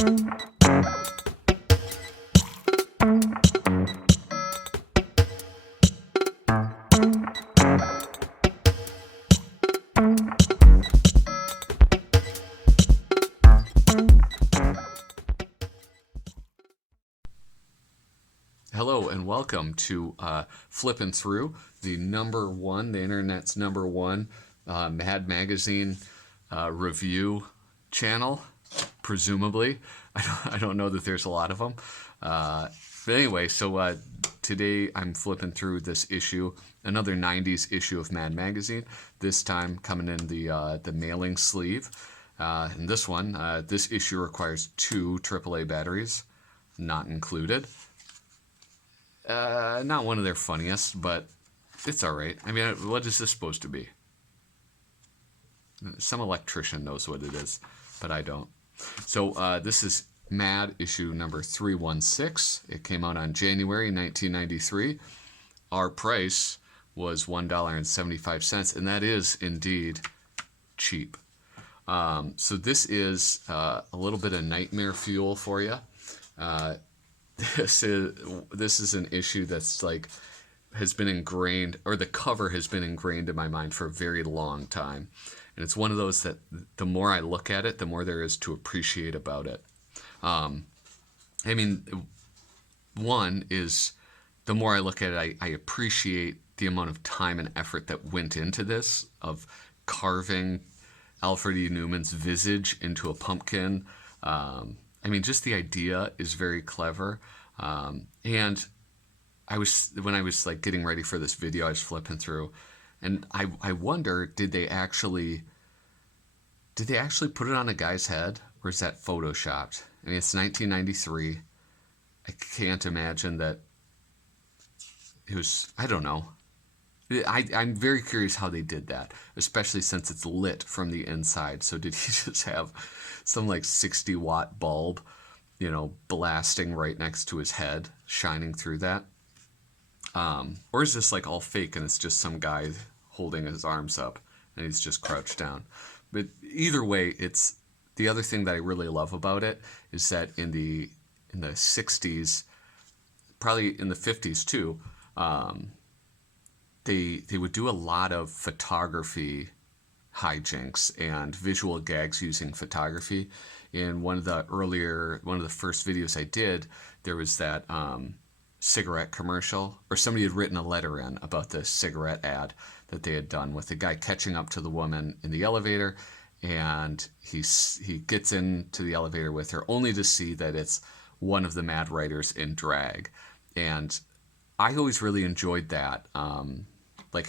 Hello and welcome to Flippin Through, the internet's number one MAD magazine review channel, presumably. I don't know that there's a lot of them. But anyway, so today I'm flipping through this issue, another 90s issue of MAD magazine, this time coming in the mailing sleeve. And this one, this issue requires 2 AAA batteries, not included. Not one of their funniest, but it's all right. I mean, what is this supposed to be? Some electrician knows what it is, but I don't. So this is MAD issue number 316. It came out on January 1993. Our price was $1.75, and that is indeed cheap. So this is a little bit of nightmare fuel for you. This is an issue that's has been ingrained, or the cover has been ingrained in my mind for a very long time. And it's one of those that the more I look at it, the more there is to appreciate about it. I mean, one is the more I look at it, I appreciate the amount of time and effort that went into this, of carving Alfred E. Newman's visage into a pumpkin. I mean, just the idea is very clever. And when I was getting ready for this video, I was flipping through, and I wonder, did they actually put it on a guy's head, or is that photoshopped? I mean, it's 1993. I can't imagine that it was, I don't know. I'm very curious how they did that, especially since it's lit from the inside. So did he just have some 60-watt bulb, blasting right next to his head, shining through that? Or is this all fake and it's just some guy holding his arms up and he's just crouched down? But either way, it's the other thing that I really love about it is that in the 60s, probably in the 50s too, they would do a lot of photography hijinks and visual gags using photography. In one of the first videos I did, there was that cigarette commercial, or somebody had written a letter in about the cigarette ad that they had done, with the guy catching up to the woman in the elevator, and he gets into the elevator with her, only to see that it's one of the MAD writers in drag. And I always really enjoyed that,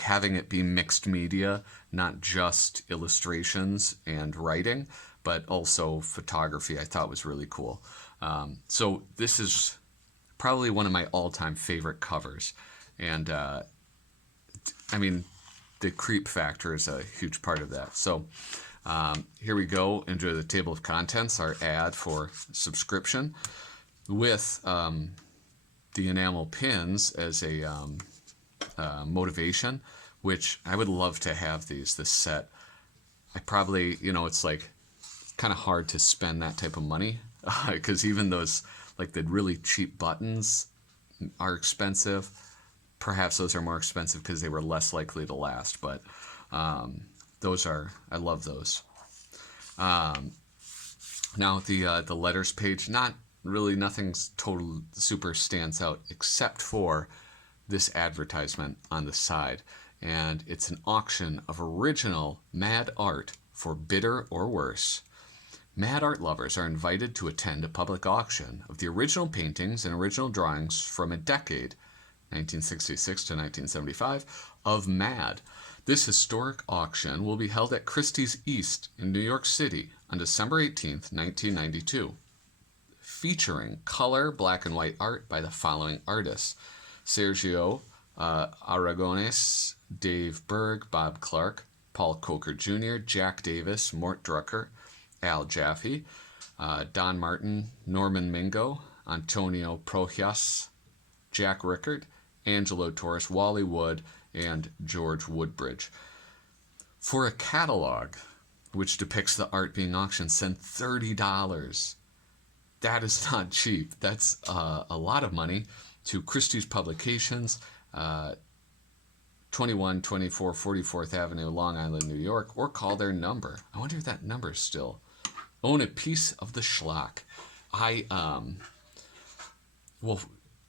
having it be mixed media, not just illustrations and writing, but also photography. I thought was really cool. So this is probably one of my all-time favorite covers. And I mean, the creep factor is a huge part of that. So here we go. Enjoy the table of contents, our ad for subscription, with the enamel pins as a motivation, which I would love to have this set. I probably, it's kind of hard to spend that type of money, because even those, the really cheap buttons are expensive. Perhaps those are more expensive because they were less likely to last, but I love those. Now the letters page, nothing's total super stands out except for this advertisement on the side, and it's an auction of original MAD art for bidder or worse. MAD art lovers are invited to attend a public auction of the original paintings and original drawings from a decade, 1966 to 1975, of MAD. This historic auction will be held at Christie's East in New York City on December 18th, 1992, featuring color black and white art by the following artists: Sergio Aragones, Dave Berg, Bob Clark, Paul Coker Jr., Jack Davis, Mort Drucker, Al Jaffe, Don Martin, Norman Mingo, Antonio Projas, Jack Rickard, Angelo Torres, Wally Wood, and George Woodbridge. For a catalog which depicts the art being auctioned, send $30. that is not cheap. That's a lot of money to Christie's Publications, 2124 44th Avenue, Long Island, New York, or call their number. I wonder if that number is still. Own a piece of the schlock. Well,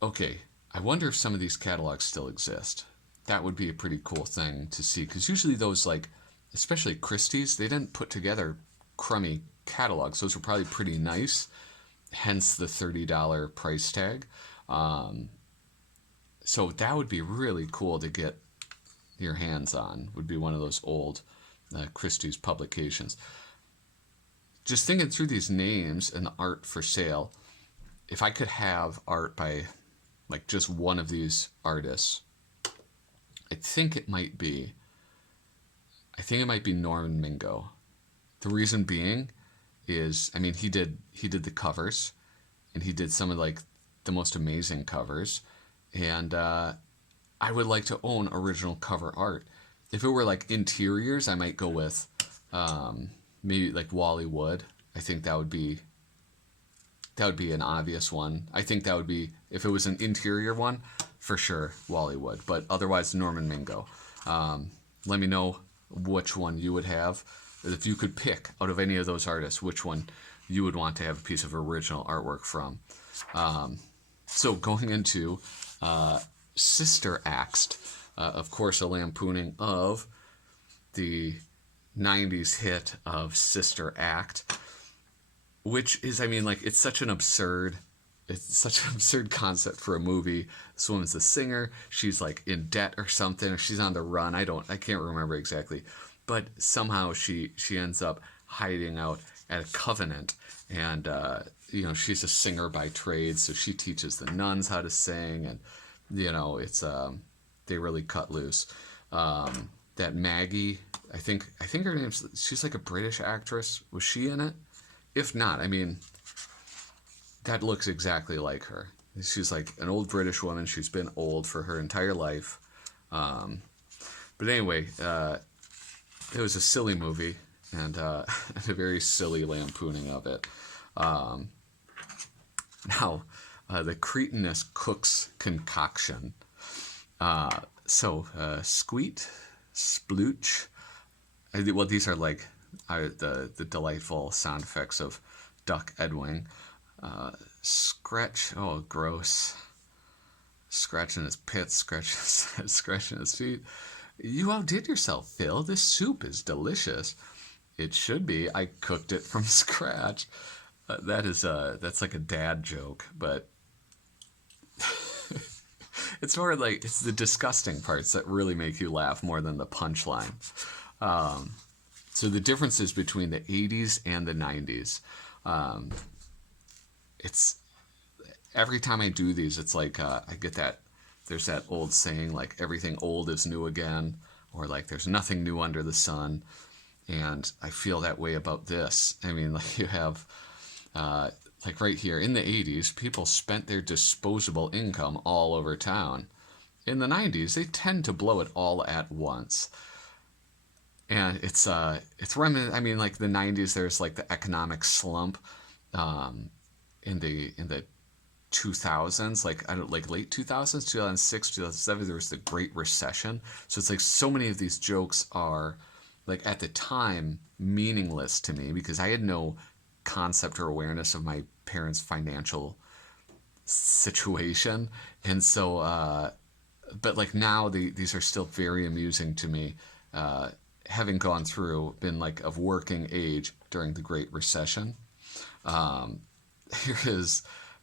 okay. I wonder if some of these catalogs still exist. That would be a pretty cool thing to see, because usually those, like, especially Christie's, they didn't put together crummy catalogs. Those were probably pretty nice, hence the $30 price tag. So that would be really cool to get your hands on. Would be one of those old Christie's publications. Just thinking through these names and the art for sale, if I could have art by like just one of these artists, I think it might be Norman Mingo. The reason being is, I mean, he did the covers, and he did some of like the most amazing covers, and I would like to own original cover art. If it were like interiors, I might go with maybe like Wally Wood. I think that would be an obvious one. I think that would be, if it was an interior one, for sure, Wally Wood. But otherwise, Norman Mingo. Let me know which one you would have. If you could pick out of any of those artists, which one you would want to have a piece of original artwork from. So going into Sister Act, of course, a lampooning of the 90s hit of Sister Act, which is, I mean, like, it's such an absurd concept for a movie. This woman's a singer. She's like in debt or something, or she's on the run. I can't remember exactly, but somehow she ends up hiding out at a convent, and she's a singer by trade, so she teaches the nuns how to sing, and it's they really cut loose. That Maggie, I think her name's, she's like a British actress. Was she in it? If not, I mean, that looks exactly like her. She's like an old British woman. She's been old for her entire life. But anyway, it was a silly movie, and a very silly lampooning of it. Now, the cretinous cook's concoction. Squeet, splooch. Well, these are like the delightful sound effects of Duck Edwing. Scratch, oh, gross. Scratching his pits, scratching his feet. You outdid yourself, Phil. This soup is delicious. It should be. I cooked it from scratch. That's like a dad joke, but it's more like, it's the disgusting parts that really make you laugh more than the punchline. So the differences between the 80s and the 90s. It's every time I do these, it's like I get that, there's that old saying, like, everything old is new again, or like there's nothing new under the sun. And I feel that way about this. I mean, like, you have like right here in the 80s, people spent their disposable income all over town. In the 90s, they tend to blow it all at once. And it's remnant. I mean, like the 90s, there's like the economic slump. In the 2000s, like late 2000s, 2006, 2007, there was the Great Recession. So it's like so many of these jokes are, like, at the time, meaningless to me because I had no concept or awareness of my parents' financial situation. And so, but like now, these are still very amusing to me, having gone through, been like of working age during the Great Recession. Here is,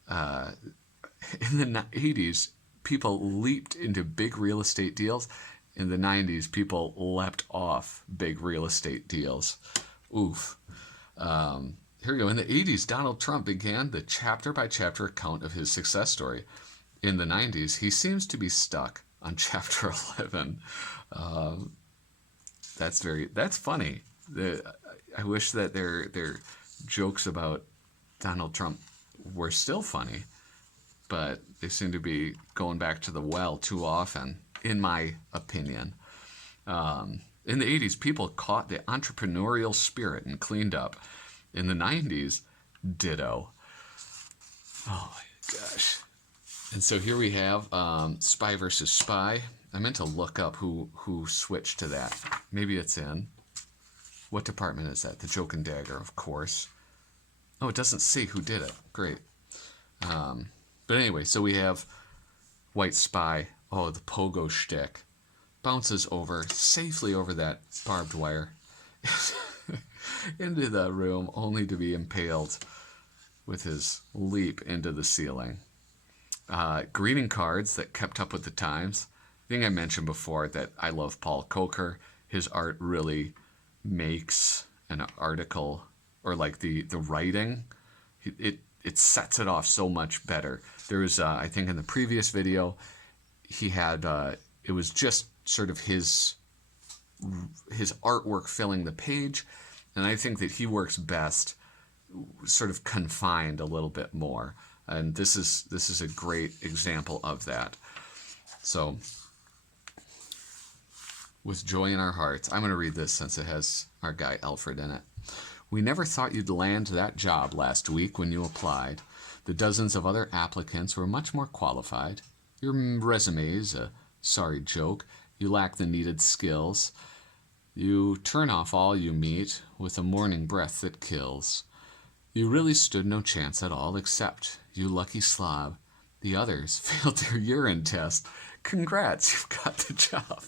in the 80s, people leaped into big real estate deals. In the 90s, people leapt off big real estate deals. Oof. Here we go. In the 80s, Donald Trump began the chapter-by-chapter account of his success story. In the 90s, he seems to be stuck on chapter 11. That's funny. I wish that their jokes about Donald Trump were still funny, but they seem to be going back to the well too often, in my opinion. In the 80s, people caught the entrepreneurial spirit and cleaned up. In the 90s, ditto. Oh my gosh. And so here we have Spy versus Spy. I meant to look up who switched to that. Maybe it's in. What department is that? The Joke and Dagger, of course. Oh, it doesn't say who did it. Great. But anyway, so we have White Spy. Oh, the pogo shtick. Bounces over, safely over that barbed wire into the room, only to be impaled with his leap into the ceiling. Greeting cards that kept up with the times. I think I mentioned before that I love Paul Coker. His art really makes an article, or like the writing, it sets it off so much better. There was, I think in the previous video, he had, it was just sort of his artwork filling the page, and I think that he works best sort of confined a little bit more. And this is a great example of that. So, with joy in our hearts, I'm going to read this since it has our guy Alfred in it. We never thought you'd land that job last week when you applied. The dozens of other applicants were much more qualified. Your resume's a sorry joke. You lack the needed skills. You turn off all you meet with a morning breath that kills. You really stood no chance at all, except, you lucky slob, the others failed their urine test. Congrats, you've got the job.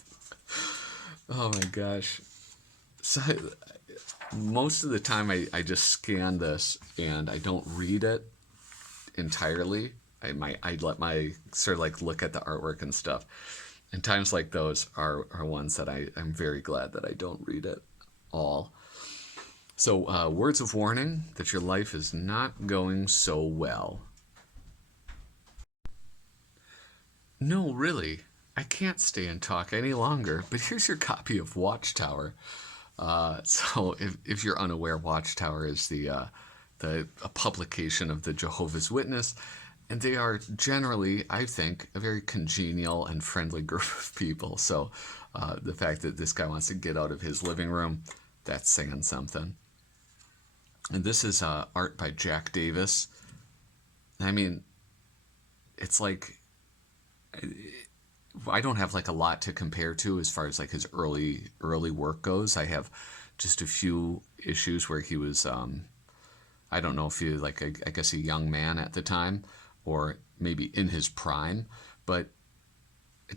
Oh my gosh. So most of the time I just scan this and I don't read it entirely. I let my sort of like look at the artwork and stuff. And times like those are ones that I'm very glad that I don't read it all. So, words of warning that your life is not going so well. No, really, I can't stay and talk any longer, but here's your copy of Watchtower. So, if you're unaware, Watchtower is a publication of the Jehovah's Witness, and they are generally, I think, a very congenial and friendly group of people. So, the fact that this guy wants to get out of his living room, that's saying something. And this is art by Jack Davis. I mean, it's like, I don't have like a lot to compare to as far as like his early work goes. I have just a few issues where he was, I don't know if he like, I guess a young man at the time, or maybe in his prime. But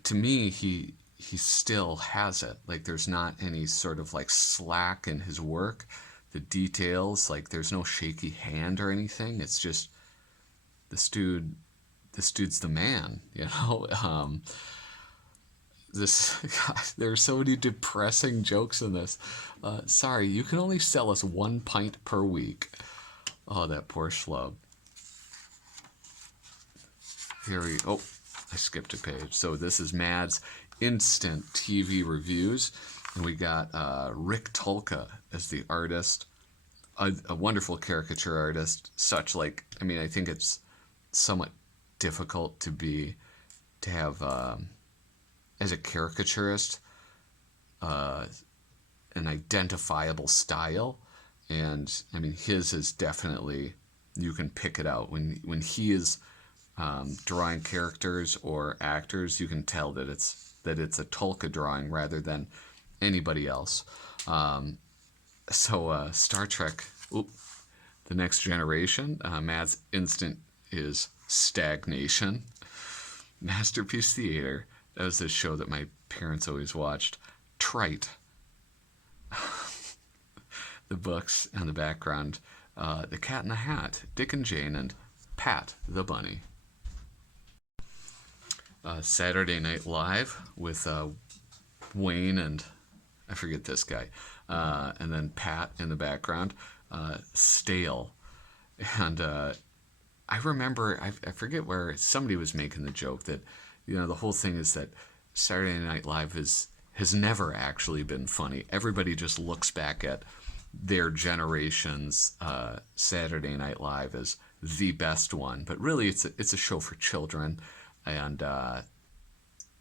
to me, he still has it. Like there's not any sort of like slack in his work. The details, like there's no shaky hand or anything. It's just this dude's the man, you know. God, there are so many depressing jokes in this. Sorry, you can only sell us 1 pint per week. Oh, that poor schlub. Oh, I skipped a page. So this is Mad's instant TV reviews. And we got Rick Tulka as the artist, a wonderful caricature artist. I mean, I think it's somewhat difficult to have as a caricaturist an identifiable style, and I mean his is definitely, you can pick it out when he is drawing characters or actors. You can tell that it's a Tulka drawing rather than anybody else. Star Trek, The Next Generation, Mad's instant is Stagnation. Masterpiece Theater, that was the show that my parents always watched. Trite. The books and the background, The Cat in the Hat, Dick and Jane, and Pat the Bunny. Saturday Night Live with Wayne and I forget this guy, and then Pat in the background, Stale. And I remember, I forget where somebody was making the joke that, you know, the whole thing is that Saturday Night Live has never actually been funny. Everybody just looks back at their generation's Saturday Night Live as the best one, but really it's a show for children. And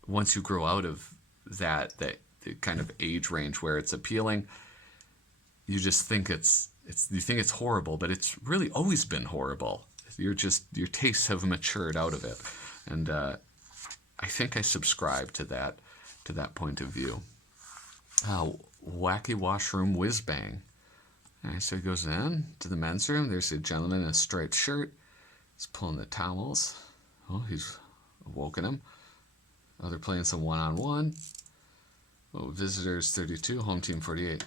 once you grow out of that kind of age range where it's appealing, you just think you think it's horrible, but it's really always been horrible. your tastes have matured out of it, and I think I subscribe to that point of view. Wacky washroom whiz bang. All right, so he goes in to the men's room. There's a gentleman in a striped shirt. He's pulling the towels. Oh, he's woken him. Oh, they're playing some one-on-one. Oh, visitors 32, home team 48.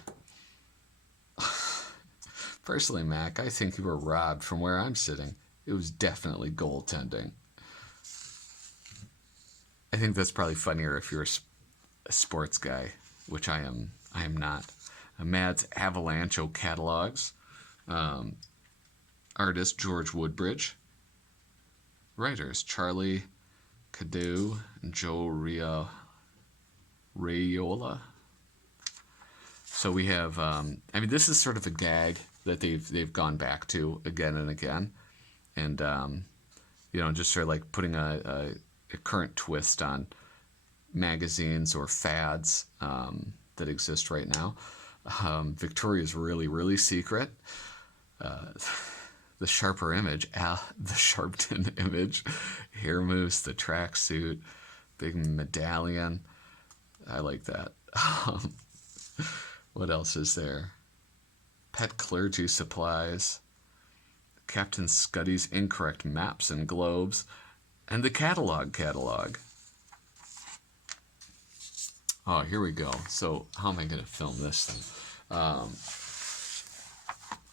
Personally, Mac, I think you were robbed from where I'm sitting. It was definitely goaltending. I think that's probably funnier if you're a sports guy, which I am. I am not. Mad's Avalanche catalogs. Artist George Woodbridge. Writers Charlie Cadu and Joe Raiola. So we have. I mean, this is sort of a gag that they've gone back to again and again, and just sort of like putting a current twist on magazines or fads that exist right now. Victoria's really secret. The sharper image, the Sharpton image, hair mousse, the tracksuit, big medallion. I like that. What else is there? Pet clergy supplies, Captain Scuddy's incorrect maps and globes, and the catalog. Oh, here we go. So how am I going to film this thing?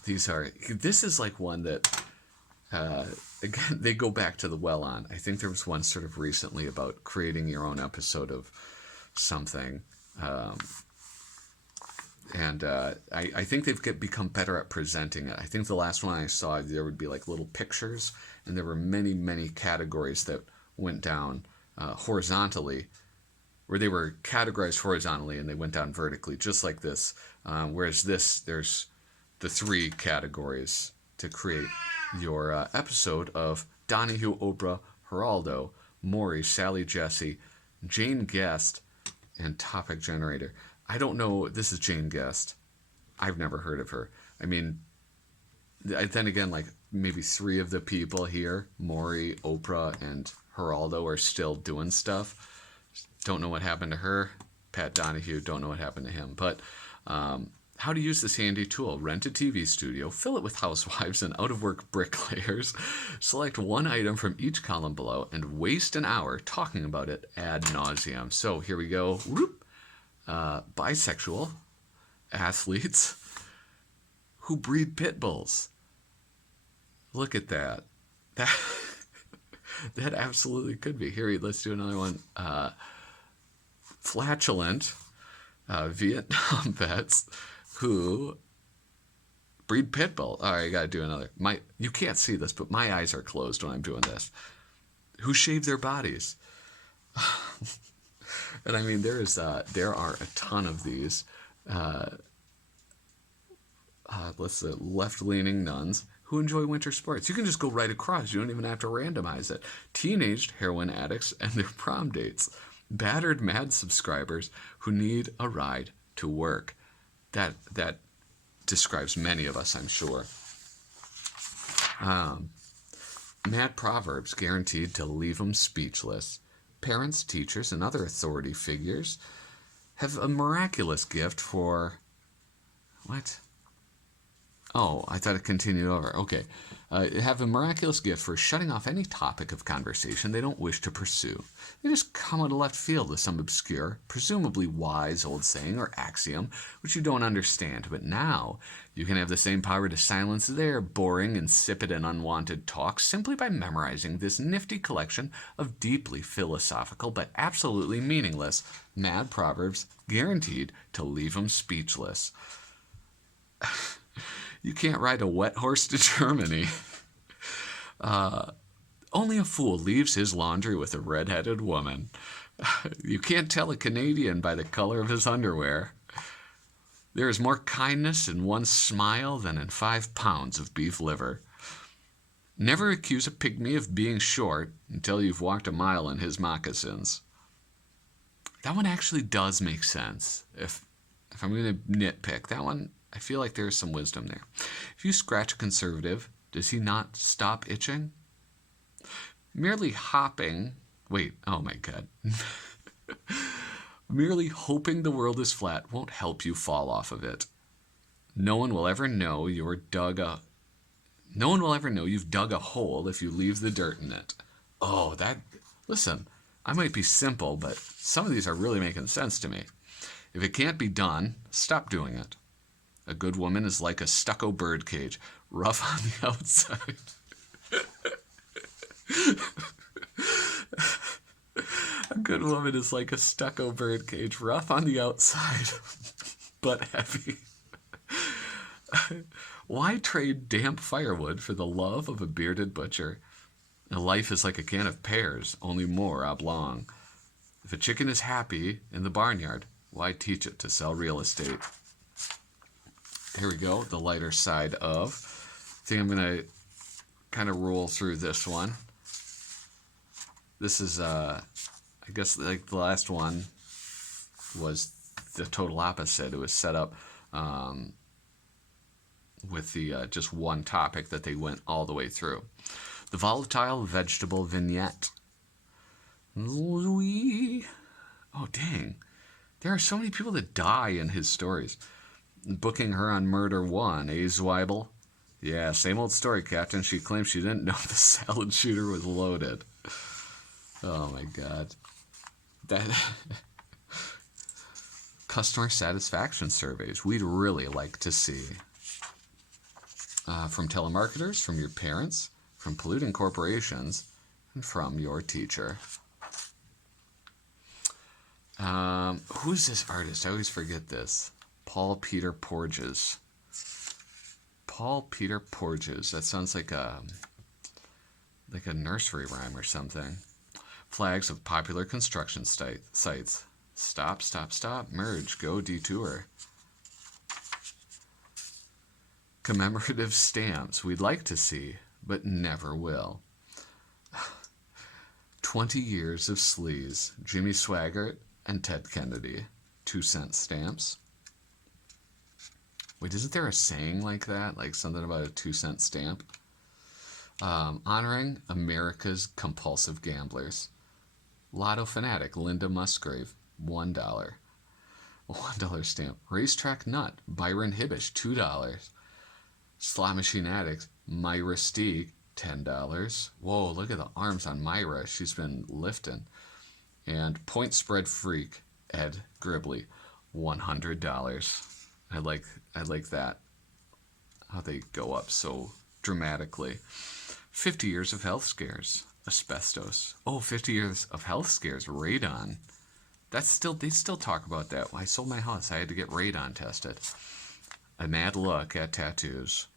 This is like one that, again, they go back to the well on. I think there was one sort of recently about creating your own episode of something. I think they've become better at presenting it. I think the last one I saw, there would be like little pictures, and there were many categories that went down horizontally, where they were categorized horizontally and they went down vertically, just like this. Whereas this, there's the 3 categories to create your episode of Donahue, Oprah, Geraldo, Maury, Sally, Jesse, Jane Guest, and topic generator. I don't know. This is Jane Guest. I've never heard of her. I mean, then again, like maybe 3 of the people here, Maury, Oprah, and Geraldo, are still doing stuff. Don't know what happened to her. Pat Donahue, don't know what happened to him. But how to use this handy tool. Rent a TV studio, fill it with housewives and out-of-work bricklayers, select one item from each column below, and waste an hour talking about it ad nauseum. So here we go. Whoop. Bisexual athletes who breed pit bulls. Look at that. That absolutely could be. Here, let's do another one. Flatulent Vietnam vets who breed pit bull. All right, I gotta do another. You can't see this, but my eyes are closed when I'm doing this. Who shave their bodies. And I mean, there are a ton of these. Left-leaning nuns who enjoy winter sports. You can just go right across. You don't even have to randomize it. Teenaged heroin addicts and their prom dates. Battered MAD subscribers who need a ride to work. That describes many of us, I'm sure. MAD proverbs guaranteed to leave them speechless. Parents, teachers, and other authority figures have a miraculous gift for... What? Oh, I thought it continued over. Okay. Have a miraculous gift for shutting off any topic of conversation they don't wish to pursue. They just come out of left field with some obscure, presumably wise old saying or axiom which you don't understand. But now you can have the same power to silence their boring, insipid, and unwanted talk simply by memorizing this nifty collection of deeply philosophical but absolutely meaningless MAD proverbs guaranteed to leave them speechless. You can't ride a wet horse to Germany. Only a fool leaves his laundry with a red-headed woman. You can't tell a Canadian by the color of his underwear. There is more kindness in one smile than in 5 pounds of beef liver. Never accuse a pygmy of being short until you've walked a mile in his moccasins. That one actually does make sense. If I'm going to nitpick, that one, I feel like there's some wisdom there. If you scratch a conservative Does he not stop itching? Merely hopping... Wait, oh my god. Merely hoping the world is flat won't help you fall off of it. No one will ever know you've dug a hole if you leave the dirt in it. Oh, that... Listen, I might be simple, but some of these are really making sense to me. If it can't be done, stop doing it. A good woman is like a stucco birdcage, rough on the outside. A good woman is like a stucco birdcage, rough on the outside, but heavy. Why trade damp firewood for the love of a bearded butcher? A life is like a can of pears, only more oblong. If a chicken is happy in the barnyard, why teach it to sell real estate? Here we go, the lighter side of. I think I'm going to kind of roll through this one. This is, I guess, like the last one was the total opposite. It was set up with the just one topic that they went all the way through. The volatile vegetable vignette. Louis. Oh, dang. There are so many people that die in his stories. Booking her on Murder 1, Zweibel. Yeah, same old story, Captain. She claims she didn't know the salad shooter was loaded. Oh my god. That customer satisfaction surveys we'd really like to see. From telemarketers, from your parents, from polluting corporations, and from your teacher. Who's this artist? I always forget this. Paul Peter Porges. Paul Peter Porges. That sounds like a nursery rhyme or something. Flags of popular construction sites. Stop, stop, stop. Merge. Go detour. Commemorative stamps we'd like to see, but never will. 20 years of sleaze. Jimmy Swaggart and Ted Kennedy. 2-cent stamps. Wait, isn't there a saying like that? Like something about a 2-cent stamp? Honoring America's compulsive gamblers. Lotto fanatic Linda Musgrave, $1. $1 stamp. Racetrack nut Byron Hibbish, $2. Slot machine addict Myra Steig, $10. Whoa, look at the arms on Myra. She's been lifting. And point spread freak Ed Gribley, $100. I like that. How they go up so dramatically. 50 years of health scares. Asbestos. Oh, 50 years of health scares. Radon. They still talk about that. When I sold my house, I had to get radon tested. A mad look at tattoos.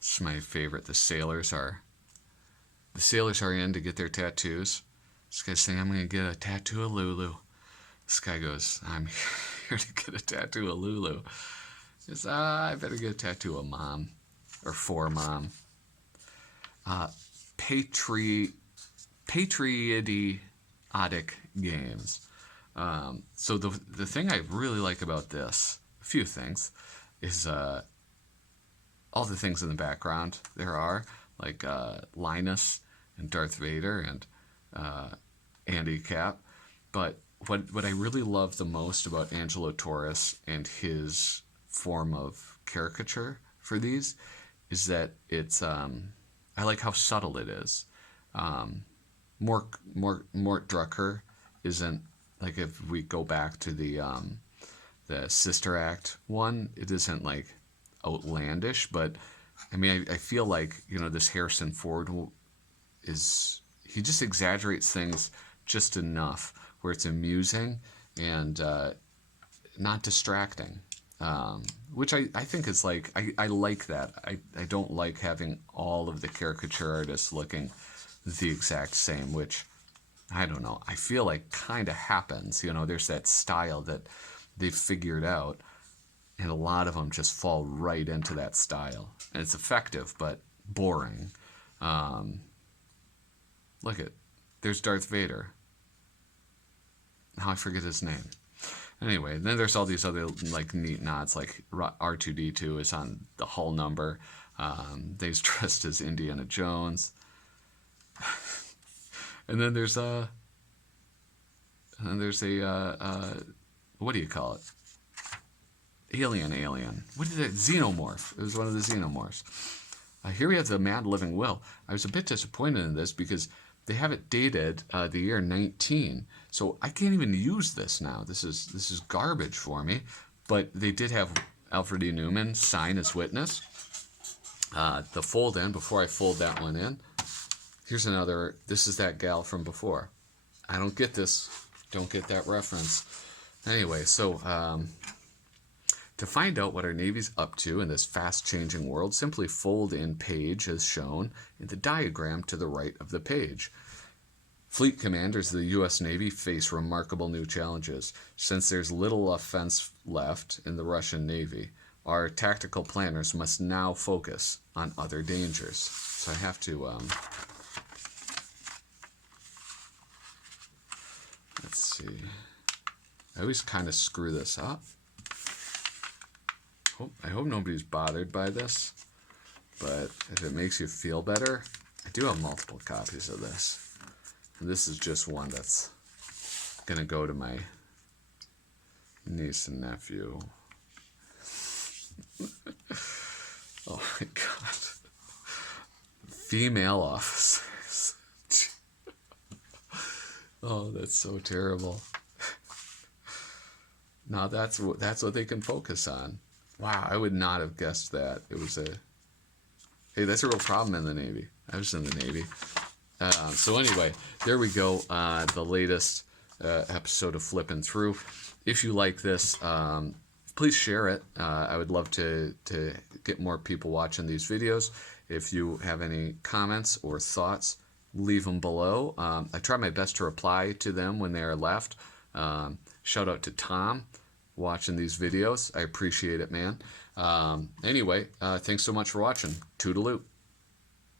This is my favorite. The sailors are in to get their tattoos. This guy's saying, I'm going to get a tattoo of Lulu. This guy goes, I'm here to get a tattoo of Lulu. He goes, I better get a tattoo of Mom. Or for Mom. Patriotic games. So the thing I really like about this, a few things, is all the things in the background there are, like Linus and Darth Vader and Andy Cap. But what I really love the most about Angelo Torres and his form of caricature for these is that it's I like how subtle it is. Mort Drucker isn't, like, if we go back to the Sister Act one, it isn't like outlandish, but I mean I feel like, you know, this Harrison Ford he just exaggerates things just enough where it's amusing and not distracting. Which I think is like, I like that. I don't like having all of the caricature artists looking the exact same, which, I don't know, I feel like kind of happens. You know, there's that style that they've figured out, and a lot of them just fall right into that style. And it's effective, but boring. Look there's Darth Vader. Now I forget his name. Anyway, then there's all these other like neat nods, like R2D2 is on the hull number. They's dressed as Indiana Jones. And then there's a what do you call it? Alien. What is it? Xenomorph. It was one of the xenomorphs. Here we have the Mad Living Will. I was a bit disappointed in this because they have it dated the year 19, so I can't even use this now. This is garbage for me. But they did have Alfred E. Newman sign as witness. The fold in, before I fold that one in, here's another. This is that gal from before. I don't get this. Don't get that reference. Anyway, so to find out what our Navy's up to in this fast-changing world, simply fold in page as shown in the diagram to the right of the page. Fleet commanders of the U.S. Navy face remarkable new challenges. Since there's little offense left in the Russian Navy, our tactical planners must now focus on other dangers. So I have to, let's see. I always kind of screw this up. I hope nobody's bothered by this, but if it makes you feel better, I do have multiple copies of this. And this is just one that's going to go to my niece and nephew. Oh my God. Female officers. Oh, that's so terrible. Now that's what they can focus on. Wow, I would not have guessed that. It was hey, that's a real problem in the Navy. I was in the Navy. So anyway, there we go. The latest episode of Flippin' Through. If you like this, please share it. I would love to get more people watching these videos. If you have any comments or thoughts, leave them below. I try my best to reply to them when they are left. Shout out to Tom watching these videos. I appreciate it, man. Anyway, thanks so much for watching. Toodaloo.